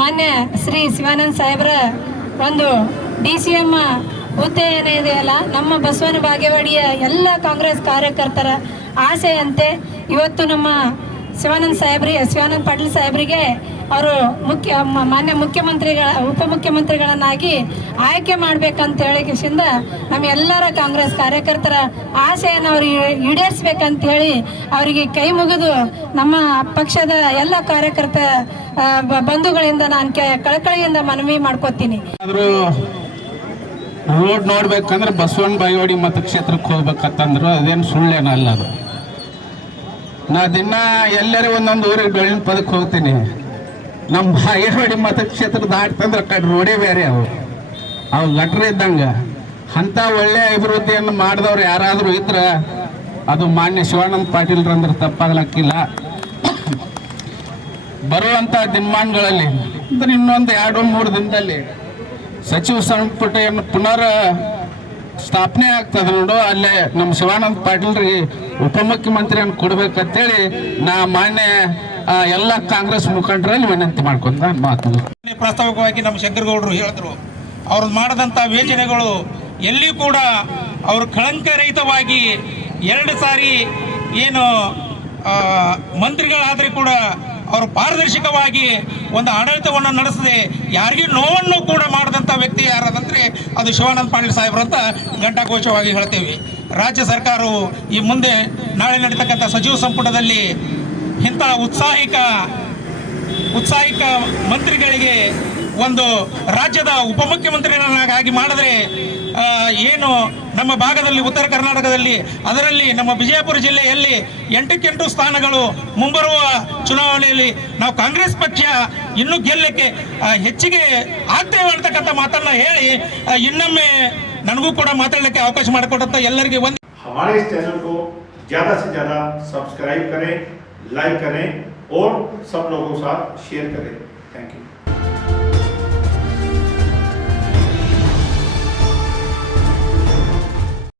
ಮಾನ್ಯ ಶ್ರೀ ಶಿವಾನಂದ ಸಾಹೇಬ್ರ ಒಂದು DCM ಹುದ್ದೆ ಏನಿದೆಯಲ್ಲ, ನಮ್ಮ ಬಸವನ ಬಾಗೇವಾಡಿಯ ಎಲ್ಲ ಕಾಂಗ್ರೆಸ್ ಕಾರ್ಯಕರ್ತರ ಆಸೆಯಂತೆ ಇವತ್ತು ನಮ್ಮ ಶಿವಾನಂದ ಪಾಟೀಲ್ ಸಾಹೇಬರಿಗೆ ಅವರು ಮಾನ್ಯ ಉಪಮುಖ್ಯಮಂತ್ರಿಗಳನ್ನಾಗಿ ಆಯ್ಕೆ ಮಾಡ್ಬೇಕಂತ ಹೇಳಿಕಿಂದ ನಮ್ಮ ಎಲ್ಲರ ಕಾಂಗ್ರೆಸ್ ಕಾರ್ಯಕರ್ತರ ಆಸೆಯನ್ನು ಅವ್ರಿಗೆ ಈಡೇರಿಸ್ಬೇಕಂತ ಹೇಳಿ ಅವರಿಗೆ ಕೈ ಮುಗಿದು ನಮ್ಮ ಪಕ್ಷದ ಎಲ್ಲ ಕಾರ್ಯಕರ್ತ ಬಂಧುಗಳಿಂದ ನಾನು ಕಳಕಳಿಯಿಂದ ಮನವಿ ಮಾಡ್ಕೋತೀನಿ. ರೋಡ್ ನೋಡ್ಬೇಕಂದ್ರೆ ಬಸವನ ಬಾಗೇವಾಡಿ ಮತಕ್ಷೇತ್ರಕ್ಕೆ ಹೋಗ್ಬೇಕಂತಂದ್ರು ಅದೇನು ಸುಳ್ಳೇನಲ್ಲ. ಅದು ನಾ ದಿನ ಎಲ್ಲರೂ ಒಂದೊಂದು ಊರಿಗೆ ಬೆಳ್ಳಿನ ಪದಕ್ಕೆ ಹೋಗ್ತೀನಿ. ನಮ್ಮ ಬಾಗೇವಾಡಿ ಮತಕ್ಷೇತ್ರ ದಾಟ್ತಂದ್ರೆ ಕಡೆ ರೋಡೇ ಬೇರೆ ಅವು ಗಟ್ರ ಇದ್ದಂಗೆ. ಅಂಥ ಒಳ್ಳೆ ಅಭಿವೃದ್ಧಿಯನ್ನು ಮಾಡಿದವ್ರು ಯಾರಾದರೂ ಇದ್ರೆ ಅದು ಮಾನ್ಯ ಶಿವಾನಂದ ಪಾಟೀಲ್ರಂದ್ರೆ ತಪ್ಪಾಗಲಕ್ಕಿಲ್ಲ. ಬರುವಂಥ ದಿನಮಾನಗಳಲ್ಲಿ ಅಂದ್ರೆ ಇನ್ನೊಂದು 2-3 ದಿನದಲ್ಲಿ ಸಚಿವ ಸಂಪುಟವನ್ನು ಪುನರ್ ಸ್ಥಾಪನೆ ಆಗ್ತದೆ ನೋಡು. ಅಲ್ಲೇ ನಮ್ಮ ಶಿವಾನಂದ ಪಾಟೀಲ್ರಿಗೆ ಉಪಮುಖ್ಯಮಂತ್ರಿಯನ್ನು ಕೊಡ್ಬೇಕಂತೇಳಿ ನಾ ಮಾನ್ಯ ಎಲ್ಲ ಕಾಂಗ್ರೆಸ್ ಮುಖಂಡರಲ್ಲಿ ವಿನಂತಿ ಮಾಡ್ಕೊಂತ ಮಾತು. ಪ್ರಾಸ್ತಾವಿಕವಾಗಿ ನಮ್ಮ ಶಂಕರಗೌಡರು ಹೇಳಿದ್ರು, ಅವ್ರು ಮಾಡಿದಂಥ ಯೋಜನೆಗಳು ಎಲ್ಲಿ ಕೂಡ ಅವರು ಕಳಂಕರಹಿತವಾಗಿ 2 ಸಾರಿ ಏನು ಮಂತ್ರಿಗಳಾದರೆ ಕೂಡ ಅವರು ಪಾರದರ್ಶಕವಾಗಿ ಒಂದು ಆಡಳಿತವನ್ನು ನಡೆಸದೆ ಯಾರಿಗೂ ನೋವನ್ನು ಕೂಡ ಮಾಡಿದಂಥ ವ್ಯಕ್ತಿ ಯಾರಾದಂದರೆ ಅದು ಶಿವಾನಂದ ಪಾಟೀಲ್ ಸಾಹೇಬ್ರಂತ ಘಂಟಾಘೋಷವಾಗಿ ಹೇಳ್ತೇವೆ. ರಾಜ್ಯ ಸರ್ಕಾರವು ಈ ಮುಂದೆ ನಾಳೆ ನಡೀತಕ್ಕಂಥ ಸಚಿವ ಸಂಪುಟದಲ್ಲಿ ಇಂಥ ಉತ್ಸಾಹಿಕ ಮಂತ್ರಿಗಳಿಗೆ ಒಂದು ರಾಜ್ಯದ ಉಪಮುಖ್ಯಮಂತ್ರಿಗಳನ್ನಾಗಿ ಮಾಡಿದ್ರೆ ಏನು ನಮ್ಮ ಭಾಗದಲ್ಲಿ ಉತ್ತರ ಕರ್ನಾಟಕದಲ್ಲಿ, ಅದರಲ್ಲಿ ನಮ್ಮ ವಿಜಯಪುರ ಜಿಲ್ಲೆಯಲ್ಲಿ 8 ಸ್ಥಾನಗಳು ಮುಂಬರುವ ಚುನಾವಣೆಯಲ್ಲಿ ನಾವು ಕಾಂಗ್ರೆಸ್ ಪಕ್ಷ ಇನ್ನೂ ಗೆಲ್ಲಕ್ಕೆ ಹೆಚ್ಚಿಗೆ ಆಗ್ತೇವೆ ಅಂತಕ್ಕಂಥ ಮಾತನ್ನ ಹೇಳಿ ಇನ್ನೊಮ್ಮೆ ನನಗೂ ಕೂಡ ಮಾತಾಡಲಿಕ್ಕೆ ಅವಕಾಶ ಮಾಡಿಕೊಟ್ಟಂತ ಎಲ್ಲರಿಗೆ ಒಂದು हमारे इस चैनल को ज़्यादा से ज़्यादा सब्सक्राइब करें, लाइक करें और सब लोगों के साथ शेयर करें. Thank you.